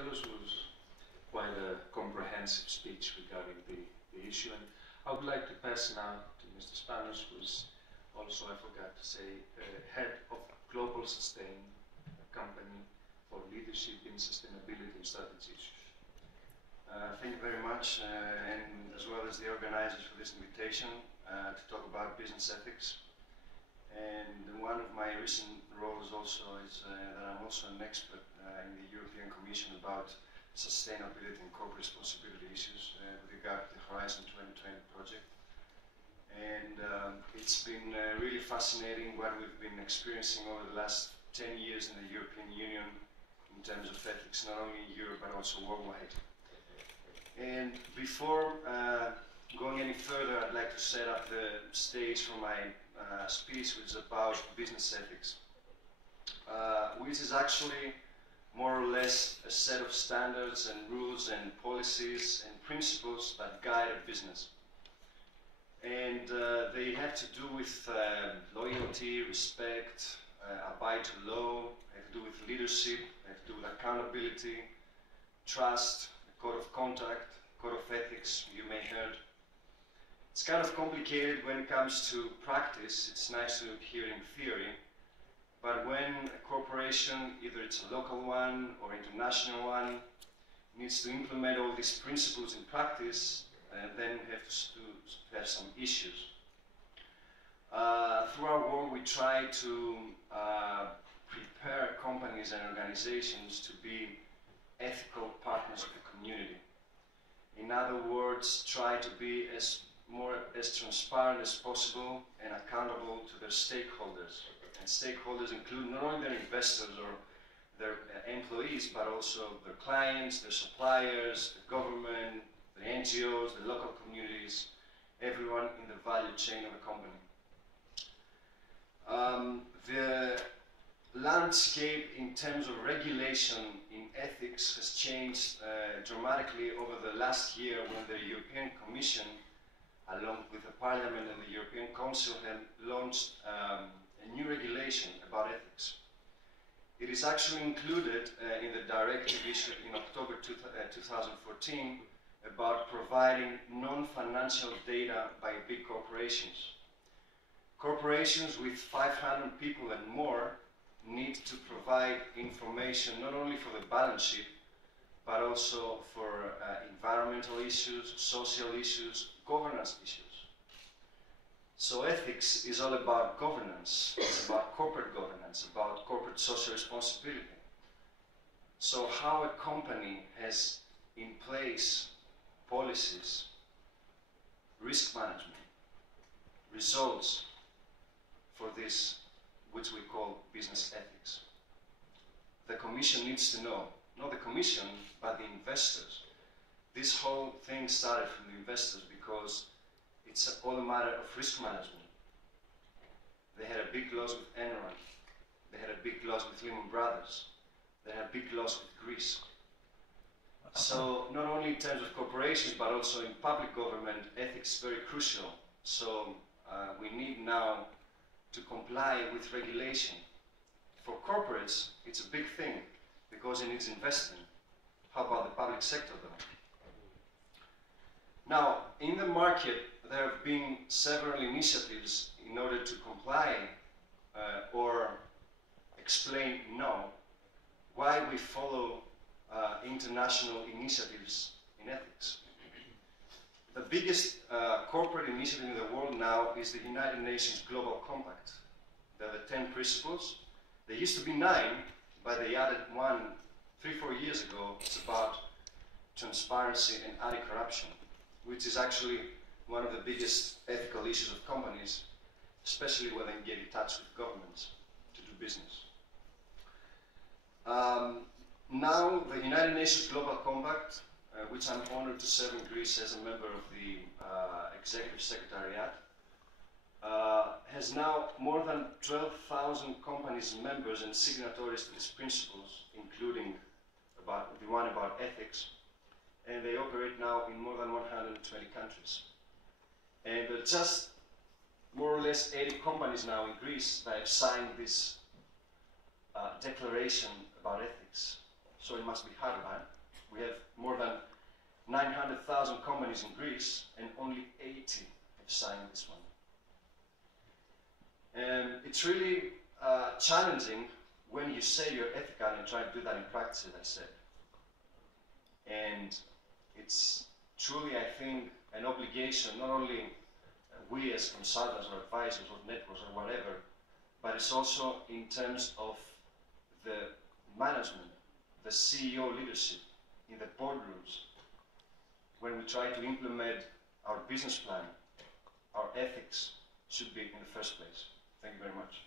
Michaelos was quite a comprehensive speech regarding the issue, and I would like to pass now to Mr. Spanos, who is also, I forgot to say, head of Global Sustain company for leadership in sustainability and strategy issues. Thank you very much, and as well as the organizers for this invitation to talk about business ethics. And one of my recent roles also is that I'm also an expert in the European Commission about sustainability and corporate responsibility issues with regard to the Horizon 2020 project. And it's been really fascinating what we've been experiencing over the last 10 years in the European Union in terms of ethics, not only in Europe but also worldwide. And before going any further, I'd like to set up the stage for my speech, which is about business ethics, which is actually more or less a set of standards and rules and policies and principles that guide a business. And they have to do with loyalty, respect, abide to law, they have to do with leadership, they have to do with accountability, trust, a code of conduct, code of ethics, you may have heard. It's kind of complicated when it comes to practice. It's nice to hear in theory, but when a corporation, either it's a local one or international one, needs to implement all these principles in practice, then have to have some issues. Through our work, we try to prepare companies and organizations to be ethical partners of the community. In other words, try to be as transparent as possible and accountable to their stakeholders. And stakeholders include not only their investors or their employees, but also their clients, their suppliers, the government, the NGOs, the local communities, everyone in the value chain of a company. The landscape in terms of regulation in ethics has changed dramatically over the last year when the European Commission, along with the Parliament and the European Council, have launched a new regulation about ethics. It is actually included in the directive issued in October 2014 about providing non-financial data by big corporations. Corporations with 500 people and more need to provide information not only for the balance sheet, but also for environmental issues, social issues, governance issues. So ethics is all about governance. It's about corporate governance, about corporate social responsibility. So how a company has in place policies, risk management, results for this, which we call business ethics. The Commission needs to know, not the Commission, but the investors. This whole thing started from the investors because it's all a matter of risk management. They had a big loss with Enron. They had a big loss with Lehman Brothers. They had a big loss with Greece. So not only in terms of corporations, but also in public government, ethics is very crucial. So we need now to comply with regulation. For corporates, it's a big thing because it needs investment. How about the public sector though? Now, in the market, there have been several initiatives in order to comply or explain why we follow international initiatives in ethics. The biggest corporate initiative in the world now is the United Nations Global Compact. There are the 10 principles. There used to be 9, but they added one 3-4 years ago. It's about transparency and anti-corruption, which is actually one of the biggest ethical issues of companies, especially when they get in touch with governments to do business. Now, the United Nations Global Compact, which I'm honored to serve in Greece as a member of the Executive Secretariat, has now more than 12,000 companies, members and signatories to these principles, including the one about ethics, and they operate now in more than 120 countries. And there are just more or less 80 companies now in Greece that have signed this declaration about ethics. so it must be hardline. We have more than 900,000 companies in Greece, and only 80 have signed this one. And it's really challenging when you say you're ethical and try to do that in practice, as I said. And it's truly, I think, an obligation, not only we as consultants or advisors or networks or whatever, but it's also in terms of the management, the CEO leadership, in the boardrooms, when we try to implement our business plan, our ethics should be in the first place. Thank you very much.